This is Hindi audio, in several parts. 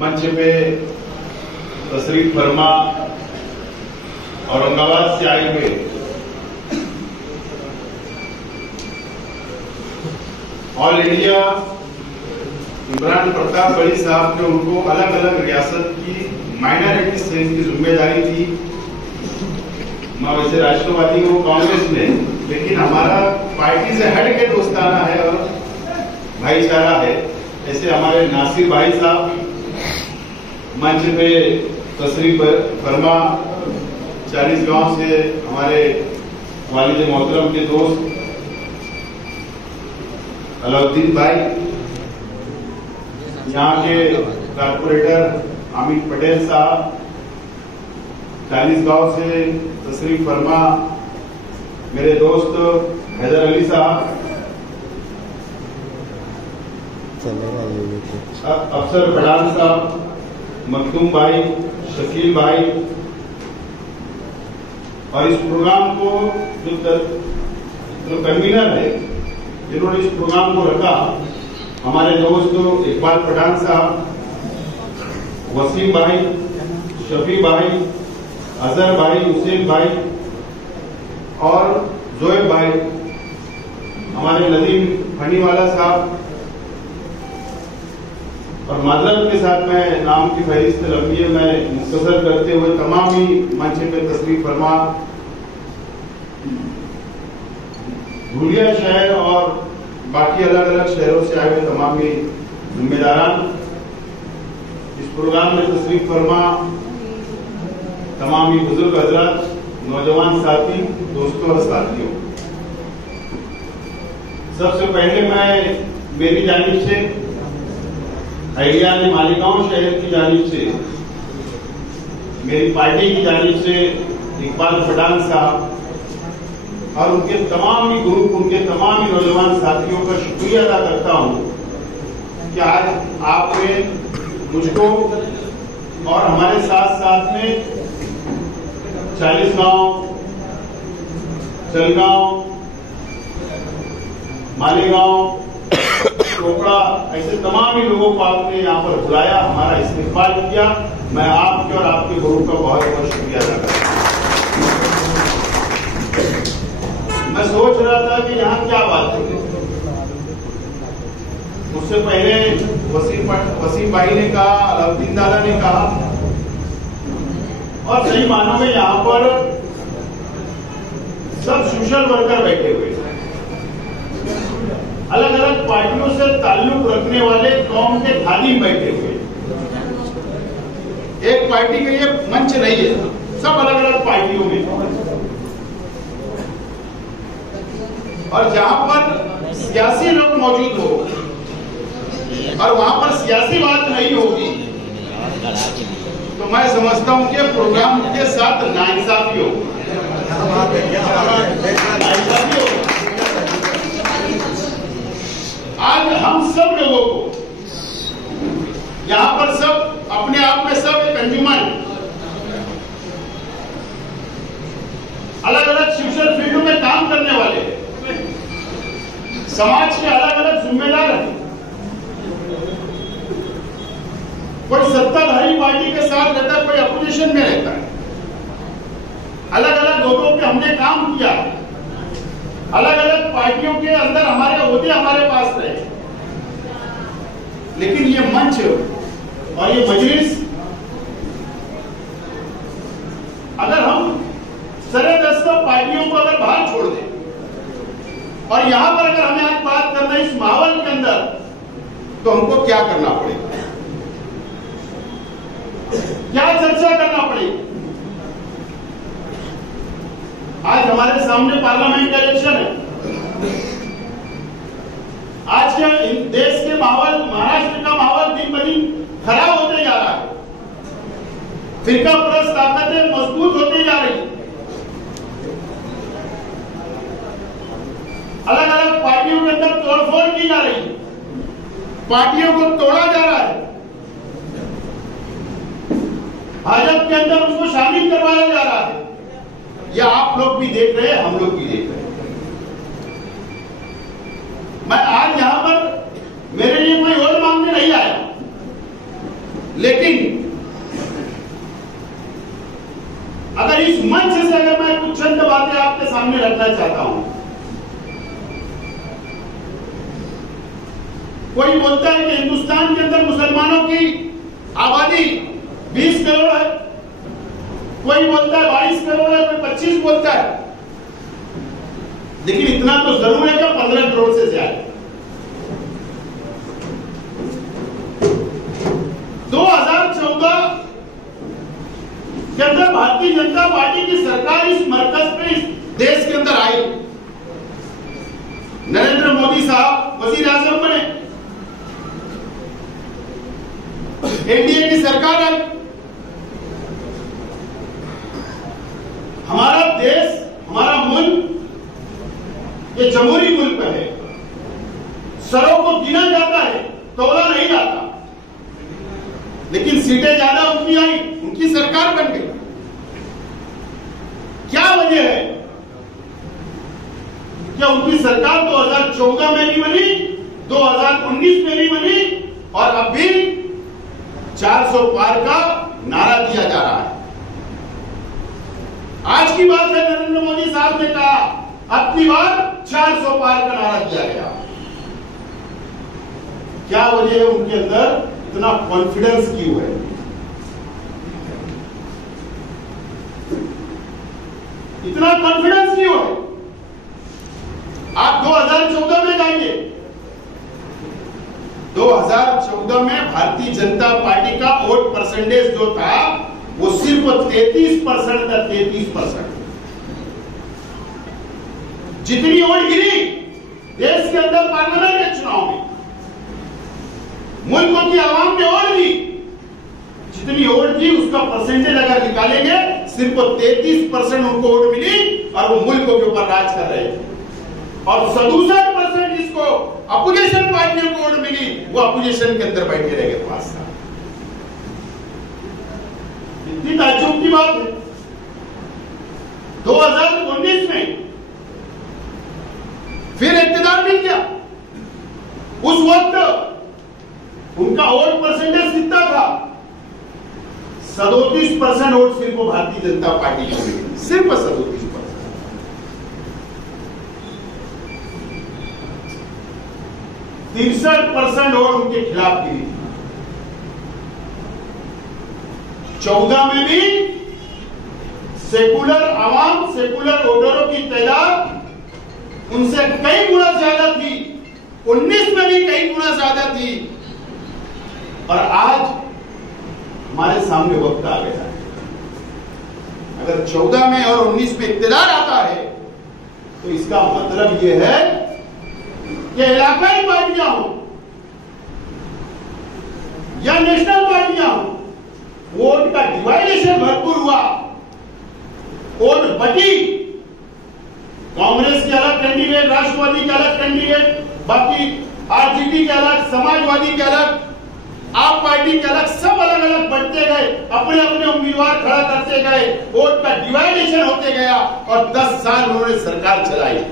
मंच पे तशरीफ फरमा औरंगाबाद से आए हुए ऑल इंडिया इमरान प्रताप बड़ी साहब ने उनको अलग अलग रियासत की माइनॉरिटी सेल की जिम्मेदारी थी। मैं वैसे राष्ट्रवादी हूँ कांग्रेस में, लेकिन हमारा पार्टी से हट के दोस्ताना है और भाईचारा है। ऐसे हमारे नासिर भाई साहब मंच पे तशरीफ फरमा, 40 गांव से हमारे वालिद मोहतरम के दोस्त अलाउद्दीन भाई, यहाँ के कारपोरेटर अमित पटेल साहब, 40 गांव से तशरीफ फरमा मेरे दोस्त हैदर अली साहब, अफसर पठान साहब, मखदूम भाई, शकील भाई, और इस प्रोग्राम को जो कन्वीनर है जिन्होंने इस प्रोग्राम को रखा, हमारे दोस्त इकबाल पठान साहब, वसीम भाई, शफी भाई, अजहर भाई, हुसैन भाई और जोएब भाई, हमारे नदीम फनीवाला साहब, और माजरत के साथ मैं नाम की फहरिस्त लंबी है, मैं मुख्तसर करते हुए तमाम ही मंच पे तशरीफ फरमा धुलिया शहर और बाकी अलग अलग शहरों से आए हुए तमाम ही जिम्मेदारान, इस प्रोग्राम में तशरीफ फरमा तमाम ही बुजुर्ग हजरात, नौजवान साथी, दोस्तों और साथियों, सबसे पहले मैं मेरी जानिब से अहिल्या मालिगांव शहर की जानिब से, मेरी पार्टी की जानिब से इकबाल पठान साहब और उनके तमाम ही ग्रुप, उनके तमाम ही नौजवान साथियों का शुक्रिया अदा करता हूं कि आज आपने मुझको और हमारे साथ साथ में 40 गांव, चलगांव, मालेगांव, टोकड़ा, ऐसे तमाम ही लोगों को आपने यहाँ पर बुलाया, हमारा इस्तेमाल किया। मैं आपके और आपके ग्रुप का बहुत बहुत शुक्रिया अदा करता हूँ। मैं सोच रहा था कि यहाँ क्या बात है। उससे पहले वसीम भाई ने कहा, अलाउद्दीन दादा ने कहा, और सही मानों में यहाँ पर सब सोशल वर्कर बैठे हुए, अलग अलग पार्टियों से ताल्लुक रखने वाले कौम के खादिम बैठे हुए। एक पार्टी के लिए मंच नहीं है, सब अलग अलग पार्टियों में, और जहां पर सियासी लोग मौजूद हो और वहां पर सियासी बात नहीं होगी तो मैं समझता हूं कि प्रोग्राम के साथ नाइंसाफी हो। आज हम सब लोगों को यहाँ पर सब अपने आप में सब एक अंजुमन, अलग अलग सोशल फील्डों में काम करने वाले, समाज के अलग अलग जिम्मेदार हैं। कोई सत्ताधारी पार्टी के साथ रहता है, कोई अपोजिशन में रहता है। अलग अलग लोगों पे हमने काम किया, अलग अलग पार्टियों के अंदर हमारे होते हमारे पास रहे, लेकिन ये मंच और ये मजलिस अगर हम सरेदस्ता पार्टियों को अगर बाहर छोड़ दें और यहां पर अगर हमें आज बात करना है इस माहौल के अंदर, तो हमको क्या करना पड़ेगा, क्या चर्चा करना पड़ेगी। आज हमारे सामने पार्लियामेंट का इलेक्शन है। आज के देश के माहौल, महाराष्ट्र का माहौल दिन ब दिन खराब होते जा रहा है। फिरका परस्त ताकतें मजबूत होती जा रही, अलग अलग पार्टियों के अंदर तोड़फोड़ की जा रही, पार्टियों को तोड़ा जा रहा है, भाजपा के अंदर उसको शामिल करवाया जा रहा है। यह आप लोग भी देख रहे हैं, हम लोग भी देख रहे हैं। मैं आज यहां पर मेरे लिए कोई और मांगने नहीं आया, लेकिन अगर इस मंच से अगर मैं कुछ चंद बातें आपके सामने रखना चाहता हूं, कोई बोलता है कि हिंदुस्तान के अंदर मुसलमानों की आबादी 20 करोड़ है, कोई बोलता है 22 करोड़ है, कोई 25 बोलता है, लेकिन इतना तो जरूर है कि 15 करोड़ से ज्यादा। 2014 के अंदर भारतीय जनता पार्टी की सरकार इस मरकज पे इस देश के अंदर आई, नरेंद्र मोदी साहब वजीर आजम बने, एनडीए की सरकार आई, हमारा देश, हमारा मुल्क ये जमहूरी मुल्क है, सरों को गिना जाता है, तोला नहीं जाता, लेकिन सीटें ज्यादा उनकी आई, उनकी सरकार बन गई। क्या वजह है? क्या उनकी सरकार 2014 में भी बनी, 2019 में भी बनी, और अब भी 400 पार का नारा दिया जा रहा है। आज की बात है, नरेंद्र मोदी साहब ने कहा अब की बार 400 पार का नारा दिया गया। क्या वजह है उनके अंदर इतना कॉन्फिडेंस क्यों है? इतना कॉन्फिडेंस क्यों है? आप 2014 में जाइए, 2014 में भारतीय जनता पार्टी का वोट परसेंटेज जो था वो सिर्फ 33% था, 33%। जितनी वोट गिरी देश के अंदर पार्लियामेंट के चुनाव में, मुल्क की आवाम ने वोट दी, जितनी वोट दी उसका परसेंटेज अगर निकालेंगे सिर्फ 33% उनको वोट मिली और वो मुल्क के ऊपर राज कर रहे थे। और 67% जिसको अपोजिशन पार्टियों को वोट मिली वो अपोजिशन के अंदर बैठे रह गए पास। इतनी ताज्जुब की बात है। 2019 में फिर इक्तदार मिल गया। उस वक्त उनका वोट परसेंटेज कितना था? 37% वोट सिर्फ भारतीय जनता पार्टी को मिले, सिर्फ 37%। 63% वोट उनके खिलाफ गिरी। 14 में भी सेकुलर आवाम, सेकुलर वोटरों की तादाद उनसे कई गुना ज्यादा थी। 19 में भी कई गुना ज्यादा थी। और आज हमारे सामने वक्त आ गया है। अगर 14 में और 19 में इक्तदार आता है तो इसका मतलब यह है कि इलाकाई पार्टियां हो या नेशनल पार्टियां हो, वोट का डिवाइडेशन भरपूर हुआ, वोट बटी। कांग्रेस के अलग कैंडिडेट, राष्ट्रवादी के अलग कैंडिडेट, बाकी आरजेडी के अलग, समाजवादी के अलग, आप पार्टी के अलग, सब अलग अलग बढ़ते गए, अपने अपने उम्मीदवार खड़ा करते गए, वोट का डिवाइडेशन होते गया और 10 साल उन्होंने सरकार चलाई।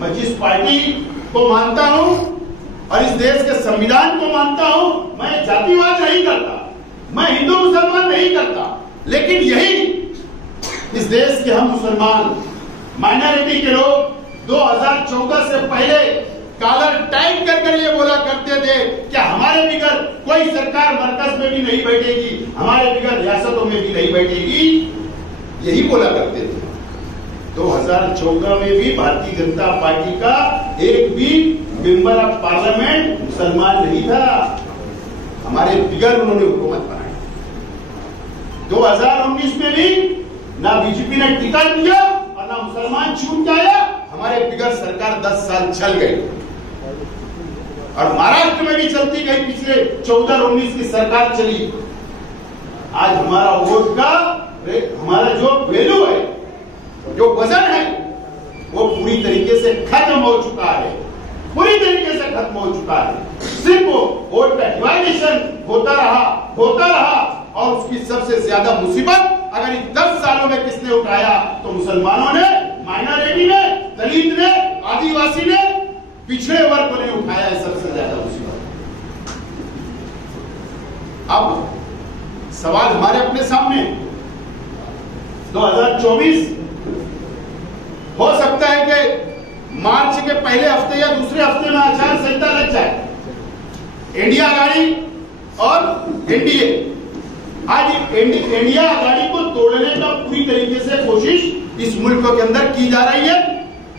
मैं जिस पार्टी को मानता हूं और इस देश के संविधान को मानता हूं, मैं जातिवाद नहीं करता, मैं हिंदू मुसलमान नहीं करता, लेकिन यही इस देश के हम मुसलमान माइनॉरिटी के लोग 2014 से पहले कॉलर टाइट कर ये बोला करते थे कि हमारे बिगर कोई सरकार मरकज में भी नहीं बैठेगी, हमारे बिगर रियासतों में भी नहीं बैठेगी, यही बोला करते थे। 2014 में भी भारतीय जनता पार्टी का एक भी मेंबर ऑफ पार्लियामेंट मुसलमान नहीं था, हमारे बिगर उन्होंने हुकूमत बनाई। 2019 में भी ना बीजेपी ने टिकट दिया और ना मुसलमान छूट आया, हमारे बिगर सरकार 10 साल चल गई और महाराष्ट्र में भी चलती गई। पिछले 14 और 19 की सरकार चली। आज हमारा वोट का हमारा जो वैल्यू है, जो वजन है, वो पूरी तरीके से खत्म हो चुका है, पूरी तरीके से खत्म हो चुका है। सिर्फ वोट का डिवाइडेशन होता रहा और उसकी सबसे ज्यादा मुसीबत अगर इन 10 सालों में किसने उठाया तो मुसलमानों ने, माइनॉरिटी ने, दलित ने, आदिवासी ने, पिछड़े वर्ग ने उठाया है सबसे ज्यादा मुसीबत। अब सवाल हमारे अपने सामने 2024 हो सकता है कि मार्च के पहले हफ्ते या दूसरे हफ्ते में आचार संहिता लग जाए। इंडिया आघाड़ी और एनडीए, आज इंडिया आघाड़ी को तोड़ने का पूरी तरीके से कोशिश इस मुल्क के अंदर की जा रही है।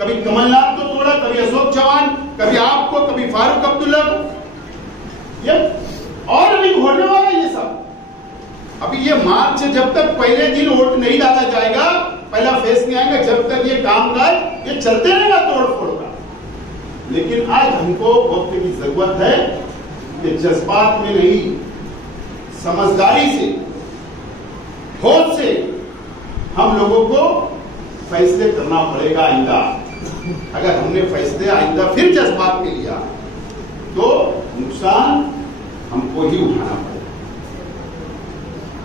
कभी कमलनाथ को तोड़ा, कभी अशोक चौहान, कभी आपको, कभी फारूक अब्दुल्ला को, ये और भी होने वाला ये सब। अभी ये मार्च जब तक पहले दिन वोट नहीं डाला जाएगा, पहला फेस नहीं आएगा, जब तक ये कामकाज ये चलते रहेगा तोड़ फोड़ का। लेकिन आज हमको वक्त की जरूरत है कि जज्बात में नहीं, समझदारी से, होश से हम लोगों को फैसले करना पड़ेगा। आइंदा अगर हमने फैसले आइंदा फिर जज्बात में लिया तो नुकसान हमको ही उठाना पड़ेगा,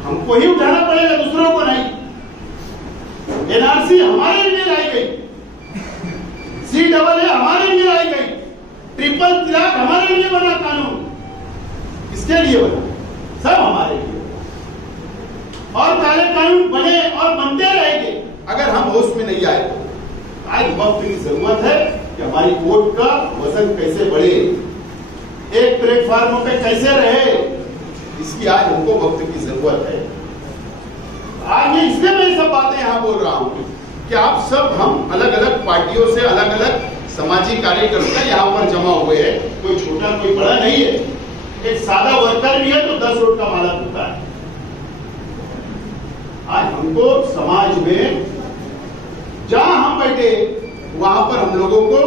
हमको ही उठाना पड़ेगा, दूसरों को नहीं। एनआरसी हमारे लिए लाई गई, CAA हमारे लिए लाई गई, ट्रिपल तलाक हमारे लिए बना कानून। किसके लिए बना? सब हमारे लिए। और काले कानून बने और बनते रहेंगे अगर हम होश में नहीं आए। आज वक्त की जरूरत है कि हमारी वोट का वजन कैसे बढ़े, एक प्लेटफॉर्म पे कैसे रहे, इसकी आज हमको वक्त की जरूरत है। आज ये इसलिए मैं सब बातें यहां बोल रहा हूं कि आप सब, हम अलग अलग पार्टियों से, अलग अलग सामाजिक कार्यकर्ता यहां पर जमा हुए हैं। कोई छोटा कोई बड़ा नहीं है। एक सादा वर्कर भी है तो 10 वोट का मालक होता है। आज हमको समाज में जहां हम बैठे वहां पर हम लोगों को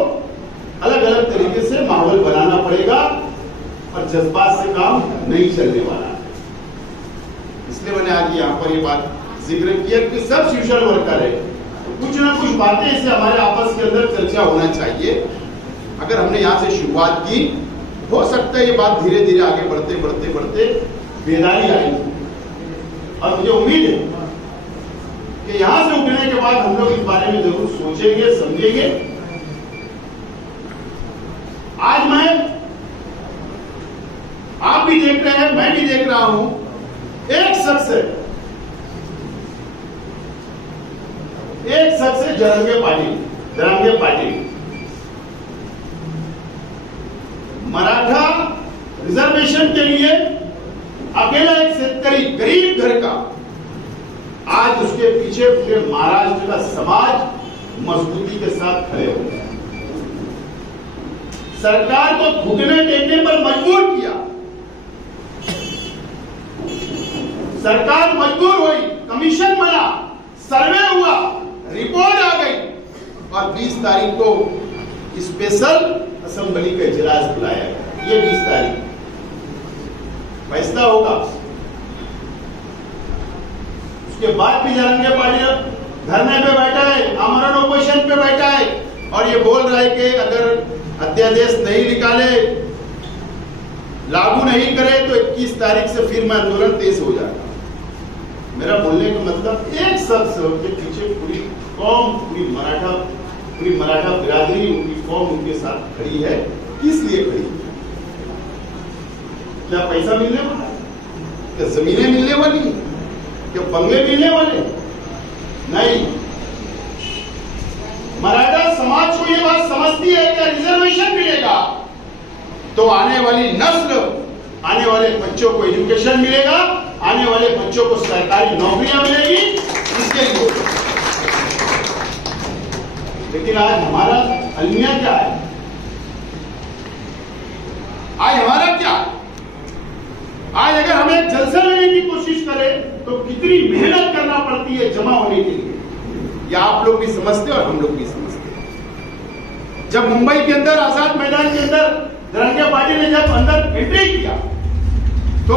अलग अलग तरीके से माहौल बनाना पड़ेगा और जज्बात से काम नहीं चलने वाला है। इसलिए मैंने आज यहां पर ये बात जिक्र किया कि सब सोशल वर्कर है, कुछ ना कुछ बातें इससे हमारे आपस के अंदर चर्चा होना चाहिए। अगर हमने यहां से शुरुआत की, हो सकता है ये बात धीरे धीरे आगे बढ़ते बढ़ते बढ़ते बेदारी आएगी। और मुझे उम्मीद है कि यहां से उठने के बाद हम लोग इस बारे में जरूर सोचेंगे, समझेंगे। आज आप भी देख रहे हैं, मैं भी देख रहा हूं, एक शख्स है जरांगे पाटिल मराठा रिजर्वेशन के लिए अकेला एक शेतकरी, गरीब घर का, आज उसके पीछे पूरे महाराष्ट्र का समाज मजबूती के साथ खड़े हो गया। सरकार को घुटने टेकने पर मजबूर किया, सरकार मजबूर हुई, कमीशन बना, सर्वे हुआ, रिपोर्ट आ गई और 20 तारीख को स्पेशल असेंबली का इजलास बुलाया गया। ये 20 तारीख फैसला होगा। उसके बाद भी जरांगे पाटिल धरने पे बैठा है, आमरण ऑपोजिशन पे बैठा है और ये बोल रहा है कि अगर अध्यादेश नहीं निकाले, लागू नहीं करे तो 21 तारीख से फिर मैं आंदोलन तेज हो जाएगा। मेरा बोलने का मतलब, एक शख्स के पीछे पूरी कौम, पूरी मराठा बिरादरी, उनकी कौम उनके साथ खड़ी है। किस लिए खड़ी है? क्या पैसा मिलने वाला है? क्या जमीनें मिलने वाली है? क्या बंगले मिलने वाले? नहीं। मराठा समाज को ये बात समझती है कि रिजर्वेशन मिलेगा तो आने वाली नस्ल, आने वाले बच्चों को एजुकेशन मिलेगा, आने वाले बच्चों को सरकारी नौकरियां मिलेगी, इसके लिए। लेकिन आज हमारा अलमिया क्या है? आज हमारा क्या? आज अगर हम एक जलसा लेने की कोशिश करें तो कितनी मेहनत करना पड़ती है जमा होने के लिए, या आप लोग भी समझते और हम लोग भी समझते हैं। जब मुंबई के अंदर आजाद मैदान के अंदर जरांगे पाटिल ने जब अंदर एंट्री किया तो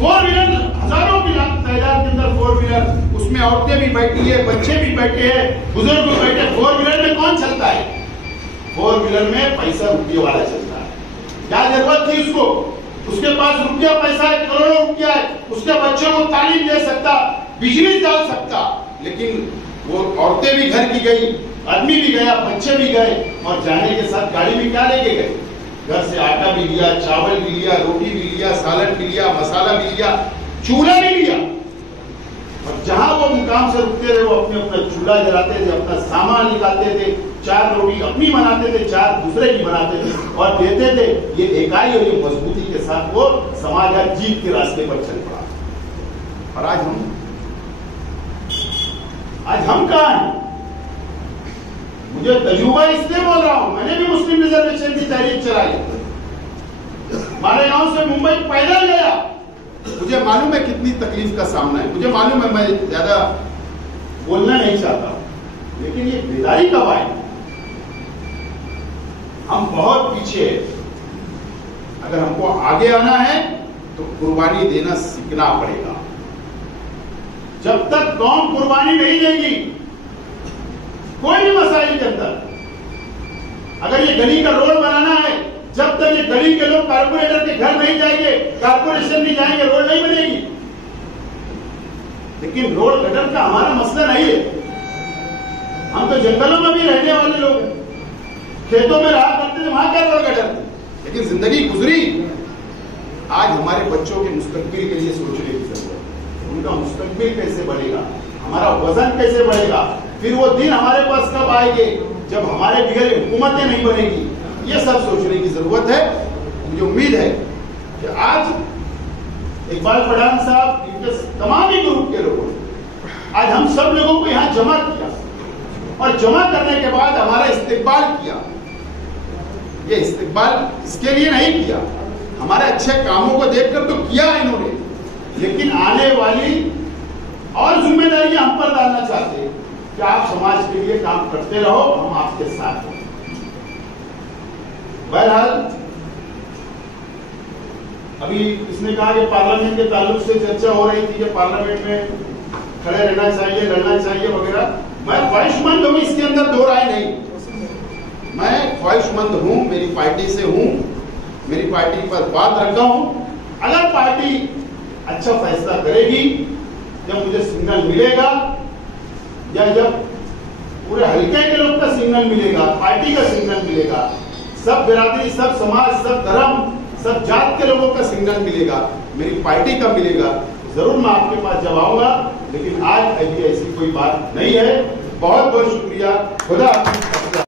4 व्हीलर, हजारों की तादाद के अंदर 4 व्हीलर, उसमें औरतें भी बैठी है, बच्चे भी बैठे हैं, बुजुर्ग भी बैठे। 4 व्हीलर में कौन चलता है? 4 व्हीलर में पैसा रुपये वाला चलता है। क्या जरूरत थी उसको? उसके पास रुपया पैसा है, करोड़ों रुपया है, उसके बच्चों को तालीम दे सकता, बिजली डाल सकता, लेकिन वो औरतें भी घर की गई, आदमी भी गया, बच्चे भी गए और जाने के साथ गाड़ी भी क्या लेके गए? घर से आटा भी लिया, चावल भी लिया, रोटी भी लिया, सालन भी लिया, मसाला भी लिया, चूल्हा भी लिया। और जहां वो मुकाम से रुकते रहे वो अपने अपना चूल्हा जलाते थे, अपना सामान निकालते थे, 4 रोटी अपनी बनाते थे, 4 दूसरे की बनाते थे और देते थे। ये इकाई और ये मजबूती के साथ वो समाज आज जीत के रास्ते पर चल पड़ा। और आज हम कहां हैं? मुझे तजुर्बा इसलिए बोल रहा हूं, मैंने भी मुस्लिम रिजर्वेशन की तहरीक चलाई, हमारे गांव से मुंबई पैदल गया। मुझे मालूम है कितनी तकलीफ का सामना है, मुझे मालूम है, मैं ज्यादा बोलना नहीं चाहता, लेकिन ये बेदारी कब आई? हम बहुत पीछे हैं। अगर हमको आगे आना है तो कुर्बानी देना सीखना पड़ेगा। जब तक कौम कुर्बानी नहीं देगी कोई भी मसाइल के अंदर, अगर ये गली का रोड बनाना है, जब तक ये गली के लोग कारपोरेटर के घर नहीं जाएंगे, कारपोरेशन नहीं जाएंगे, रोड नहीं बनेगी। लेकिन रोड गटर का हमारा मसला नहीं है। हम तो जंगलों में भी रहने वाले लोग हैं, खेतों में रहा करते थे, वहां क्या रोड गटर थी, लेकिन जिंदगी गुजरी। आज हमारे बच्चों के मुस्तकबिल के लिए सोचने की जरूरत है। उनका मुस्तकबिल कैसे बढ़ेगा, हमारा वजन कैसे बढ़ेगा, फिर वो दिन हमारे पास कब आएंगे जब हमारे बिगड़े हुकूमतें नहीं बनेगी, ये सब सोचने की जरूरत है। मुझे उम्मीद है कि आज इकबाल पठान साहब, इनके तमाम ही ग्रुप के लोगों ने आज हम सब लोगों को यहां जमा किया और जमा करने के बाद हमारा इस्तेकबाल किया। ये इस्तेकबाल इसके लिए नहीं किया, हमारे अच्छे कामों को देखकर तो किया इन्होंने, लेकिन आने वाली और जिम्मेदारियां हम पर डालना चाहते हैं कि आप समाज के लिए काम करते रहो, हम आपके साथ हैं। बहरहाल अभी इसने कहा कि पार्लियामेंट के ताल्लुक से चर्चा हो रही थी कि पार्लियामेंट में खड़े रहना चाहिए, लड़ना चाहिए वगैरह। मैं ख्वाहिशमंद हूं, इसके अंदर दो राय नहीं। मैं ख्वाहिशमंद हूं, मेरी पार्टी से हूं, मेरी पार्टी पर बात रखा हूं। अगर पार्टी अच्छा फैसला करेगी, जब मुझे सिग्नल मिलेगा या जब पूरे हल्के के लोग का सिग्नल मिलेगा, पार्टी का सिग्नल मिलेगा, सब बिरादरी, सब समाज, सब धर्म, सब जात के लोगों का सिग्नल मिलेगा, मेरी पार्टी का मिलेगा, जरूर मैं आपके पास जब आऊंगा। लेकिन आज अभी ऐसी कोई बात नहीं है। बहुत बहुत शुक्रिया। खुदा